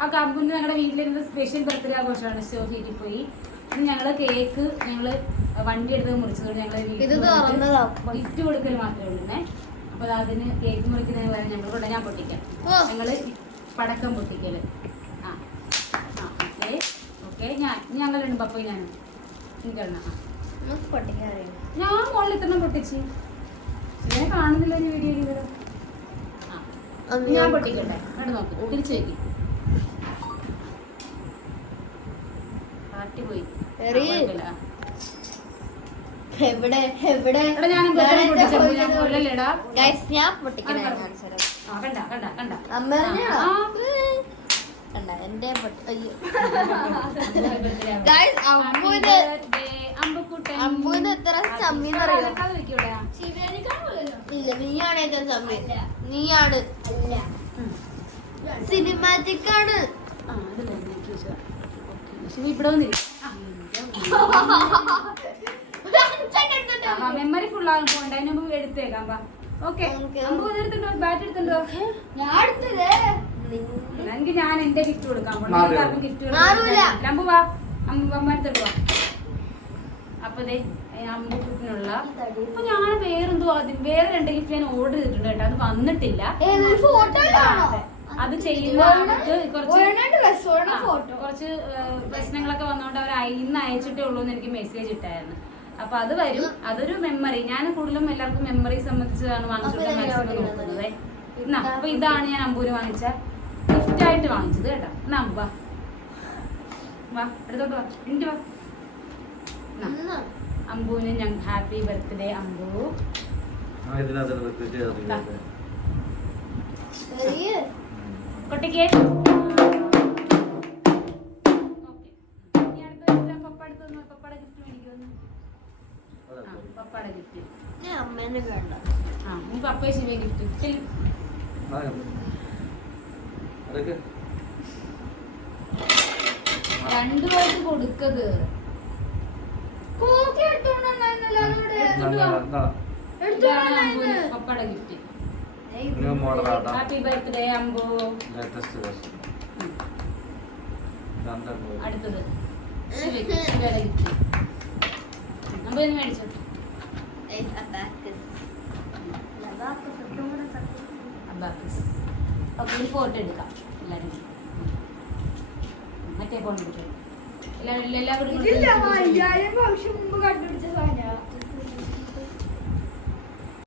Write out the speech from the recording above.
ആ കമ്പനി ഞങ്ങളുടെ വീട്ടിലിരുന്ന് സ്പെഷ്യൽ ബർത്ത്ഡേ ആഘോഷമാണ്. ഷോഫീറ്റിൽ പോയി ഞങ്ങള് കേക്ക് വണ്ടി എടുത്ത് മുറിച്ചതുകൊണ്ട് ഞങ്ങള് ഗിഫ്റ്റ് കൊടുക്കൽ മാത്രമേ ഉള്ളൂ. അപ്പൊ അതിന് കേക്ക് മുറിക്കുന്നതിന് പറയാൻ ഞങ്ങൾ ഞാൻ പൊട്ടിക്കാം. ഞങ്ങള് പടക്കം പൊട്ടിക്കല്. Okay okay. ഞങ്ങളുണ്ട് പപ്പയും ഞാനും ഞാൻ മോളിൽ ഇത്ര പൊട്ടിച്ച് ഇതിനെ കാണുന്നില്ല വീഡിയോ. ഞാൻ പൊട്ടിക്കട്ടെ. അവിടെ നോക്കി തിരിച്ചു വെക്കി. പോയി അമ്പൂന് എത്ര ചമ്മീന്നറിയോ? ഇല്ല, നീയാണ് ഏറ്റവും ചമ്മി. നീയാണ് സിനിമാറ്റിക് ആണ്. മെമ്മറി ഫുൾ ആകും. പോണ്ട അതിന് മുമ്പ് എടുത്തേക്കാം. ഓക്കെ എടുത്തുണ്ടോ? ബാറ്റ് എടുത്തുണ്ടോ? എങ്കിൽ ഞാൻ എന്റെ ഗിഫ്റ്റ് കൊടുക്കാൻ പോകണം. ഗിഫ്റ്റ് ലംബു വാ, അമ്മ എടുത്തിട്ട് വാ. അപ്പൊ അമ്പൂട്ടിനുള്ള അപ്പൊ ഞാൻ വേറെ 2 ഗിഫ്റ്റ് ഞാൻ ഓർഡർ ചെയ്തിട്ടുണ്ട് കേട്ടോ. അത് വന്നിട്ടില്ല. അത് ചെയ്യുന്ന കുറച്ച് പ്രശ്നങ്ങളൊക്കെ വന്നോണ്ട് അവർ ഇന്ന് അയച്ചിട്ടേ ഉള്ളൂ എന്ന് എനിക്ക് മെസ്സേജ് ഇട്ടായിരുന്നു. അപ്പൊ അത് വരും. അതൊരു മെമ്മറി. ഞാൻ കൂടുതലും എല്ലാവർക്കും മെമ്മറി സംബന്ധിച്ചതാണ് വാങ്ങിച്ചിട്ട് മാക്സിമം നോക്കുന്നത്. അപ്പൊ ഇതാണ് ഞാൻ അമ്പൂര് വാങ്ങിച്ച ഗിഫ്റ്റ് ആയിട്ട് വാങ്ങിച്ചത് കേട്ടോ. എന്നാ വാ വാ എടുത്തോട്ട് വാ. എനിക്ക് വാ. അമ്പൂന് ഞങ്ങൾ ഹാപ്പി ബർത്ത്ഡേ അമ്പു. കൊട്ടിക്കേ. പപ്പയുടെ ഗിഫ്റ്റ് മേടിക്കുമെന്ന്. പപ്പയുടെ ഗിഫ്റ്റ് നീ പപ്പയെ ശിവ ഗിഫ്റ്റ് 2 പേർക്ക് കൊടുക്കത്. പപ്പയുടെ ഗിഫ്റ്റ്. ഹാപ്പി ബർത്ത്ഡേ അമ്പു. അടുത്തത് ശിവയുടെ ഗിഫ്റ്റ്. അമ്പു എന്ന് മേടിച്ചോ. ഒരു ഫോട്ടോ എടുക്കാം എല്ലാവരും. മറ്റേ ഫോൺ എടുക്കാം എല്ലാവരും.